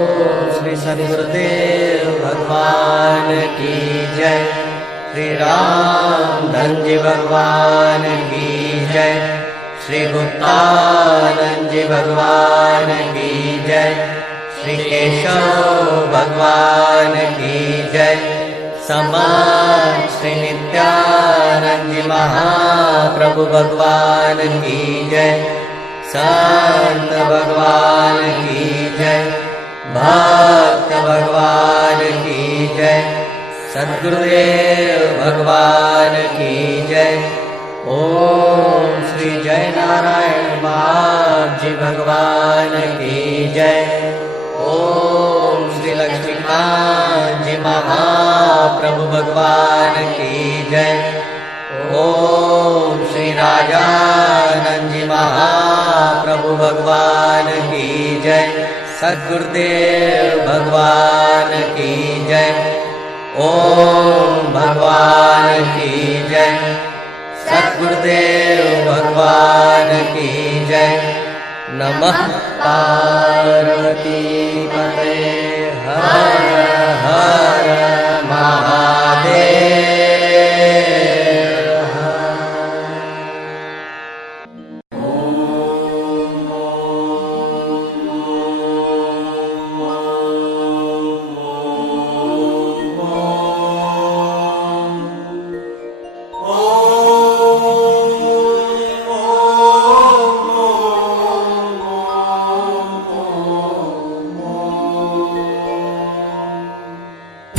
श्री सद्गुरुदेव भगवान की जय। श्री राम धन जी भगवान की जय। श्री गुप्तानंद जी भगवान की जय। श्री केशव भगवान की जय। समान श्री नित्यानंद जी महाप्रभु भगवान की जय। संत भगवान की जय। भक्त भगवान की जय। सद्गुरुदेव भगवान की जय। ओम श्री जय नारायण बाप जी भगवान की जय। ओम श्री लक्ष्मीकांत जी महाप्रभु भगवान की जय। ओम श्री राजानंद जी महाप्रभु भगवान की जय। सद्गुरुदेव भगवान की जय। ओम भगवान की जय। सद्गुरुदेव भगवान की जय। नमः पार्वती पते हर हर महादेव।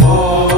Oh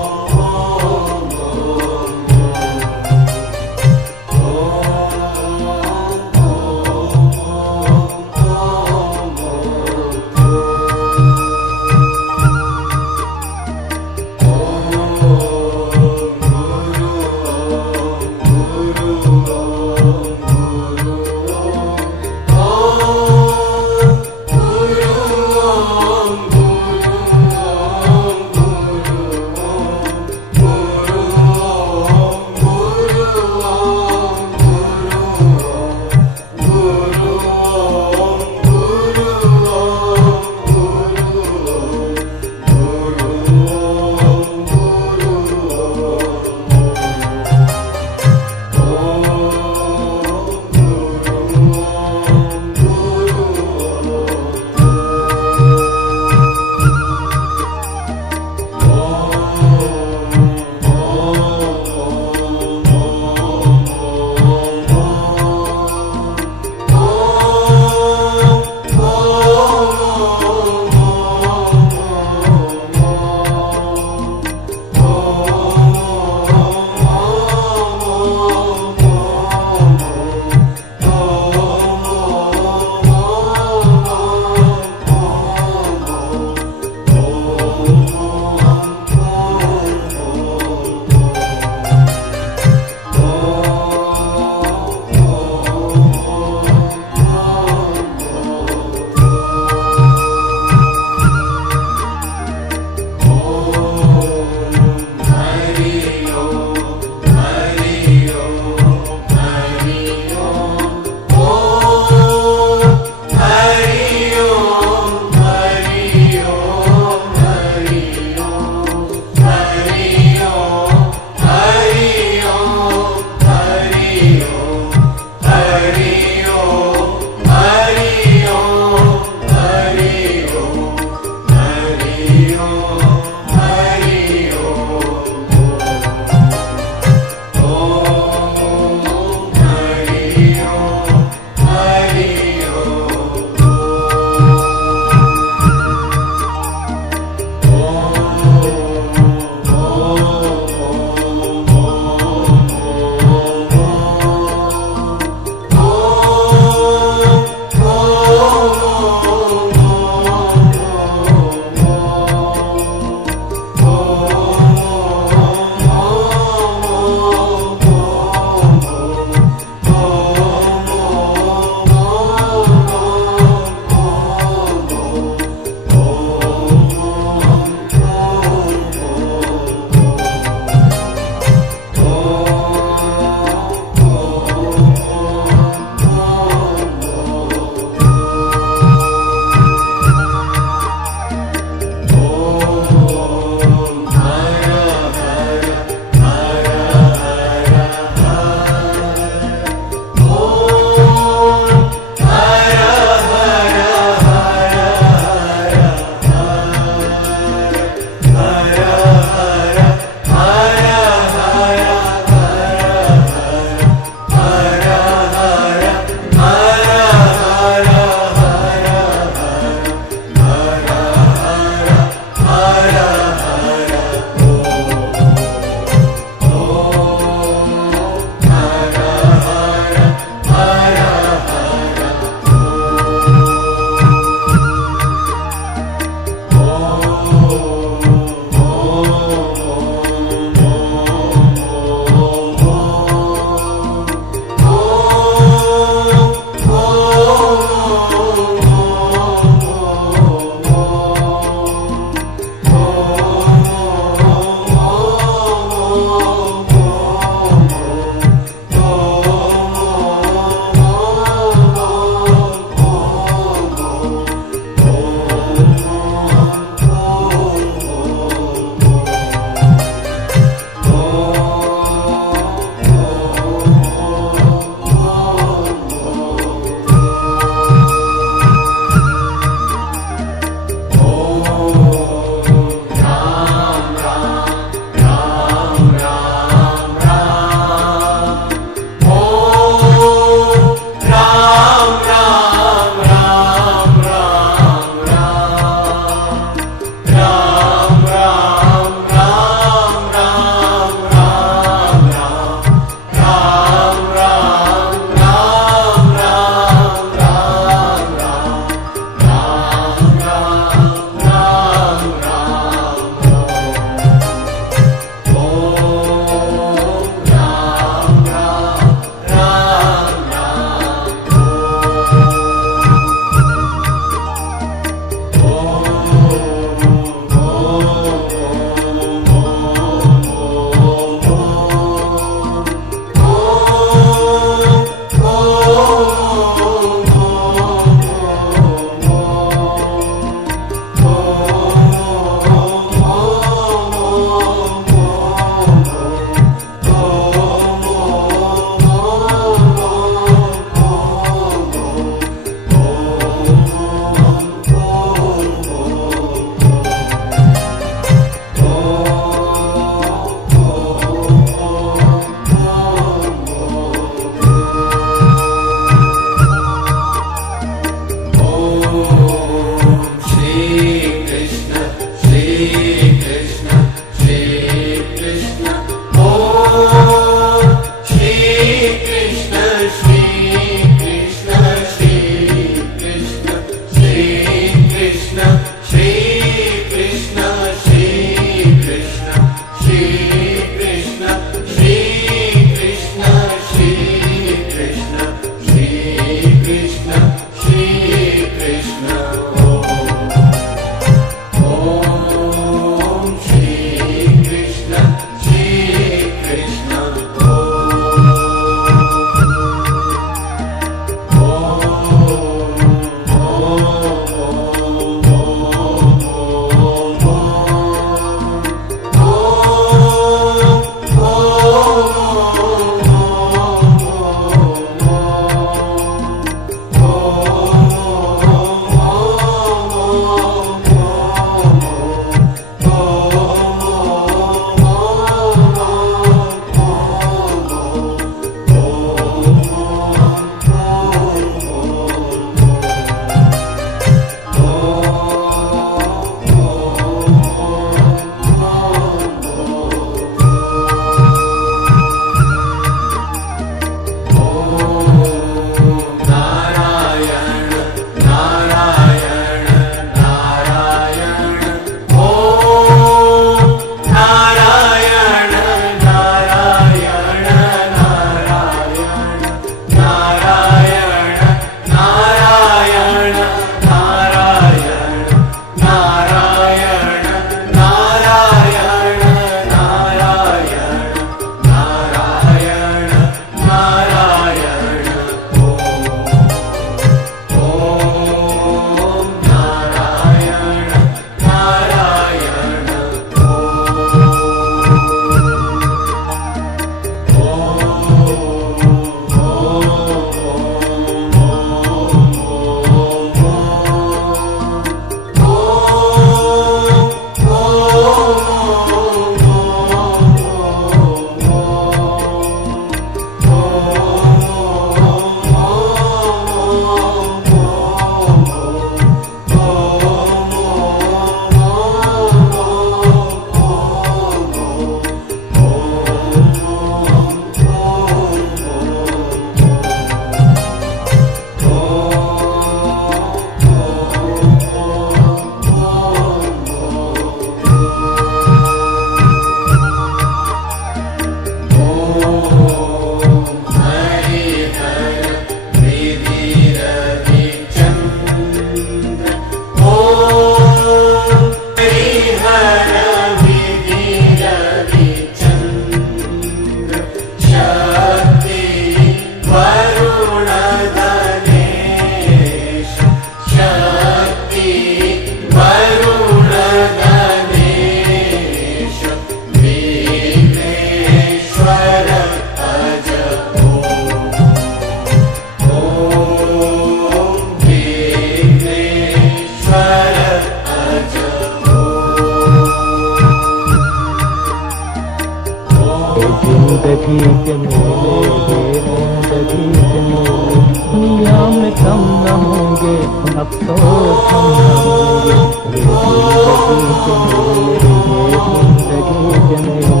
जिंदगी के मेले, ये जिंदगी के मेले, दुनिया में कम न होंगे अफसोस हम न होंगे, ये जिंदगी के मेले, ये जिंदगी के मेले।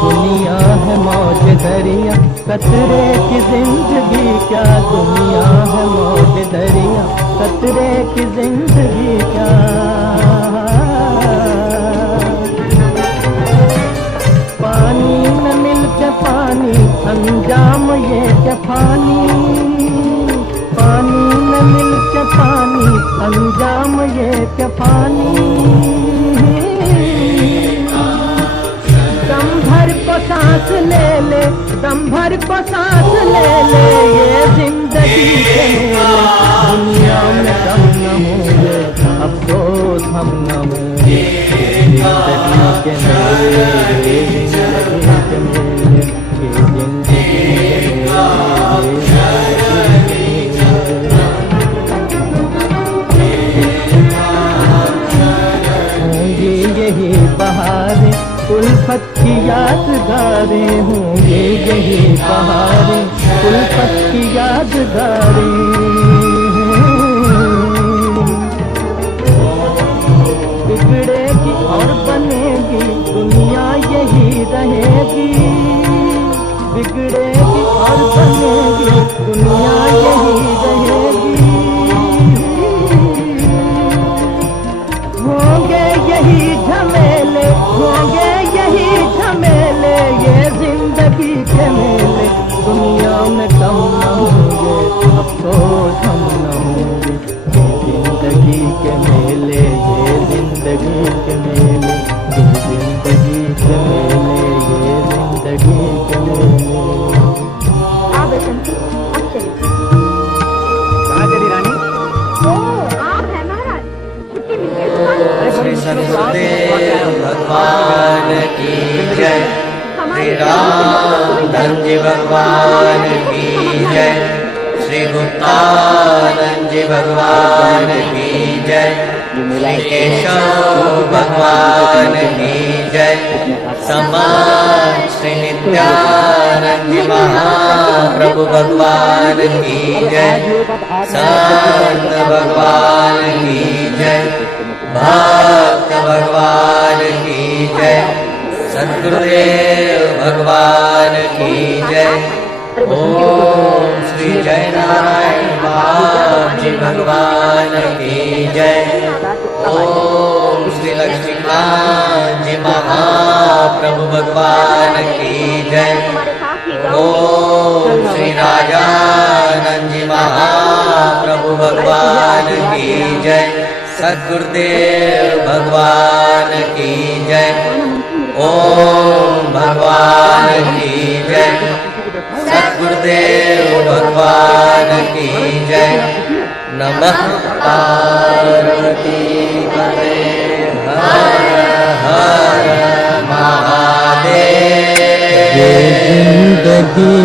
दुनिया है मौज दरिया, कतरे की जिंदगी क्या, दुनिया है मौज दरिया, कतरे की जिंदगी क्या। पानी में मिल के पानी, अंजाम ये के पानी, पानी में मिल के पानी, अंजाम ये के पानी। दम भर को सांस ले ले, दम भर को सांस ले ले, ये जिंदगी के मेले, दुनिया में कम न होंगे अफसोस हम न होंगे, जिंदगी के मेले, ये जिंदगी के मेले, ये जिंदगी के मेले। यही बहारें उल्फत की यादगारें होंगे, यही बहारें उल्फत की यादगारें। बिगड़ेगी और बनेगी दुनिया यही रहेगी, बिगड़ेगी और बनेगी दुनिया यही रहेगी। होंगे यही झमेले, होंगे यही झमेले, ये जिंदगी के मेले, दुनिया में कम न होंगे अफसोस हम न होंगे, ये जिंदगी के मेले, ये जिंदगी के मेले, ये जिंदगी के मेले, ये जिंदगी के मेले। आप बसंती अब चलिए। कहाँ चली रानी? आप है महाराज, छुट्टी मिल गई। श्री सद्गुरुदेव भगवान की जय, श्री रामानंद जी भगवान की जय, श्री गुप्तानंद जी भगवान की जय, श्री केशव भगवान की जय, समान श्री नित्यानंद जी महाप्रभु भगवान की जय, संत भगवान की जय, भक्त भगवान की जय, सद्गुरुदेव भगवान की जय। ओम श्री जय नारायण बाबा भगवान की जय। ओम श्री लक्ष्मीकांत जी महाप्रभु भगवान की जय। ओम श्री राजानंद जी महाप्रभु भगवान की जय। सद्गुरुदेव भगवान की जय। ओम भगवान की जय। सद्गुरुदेव भगवान की जय। नमः पार्वती पते हर हर महादेव। जिंदगी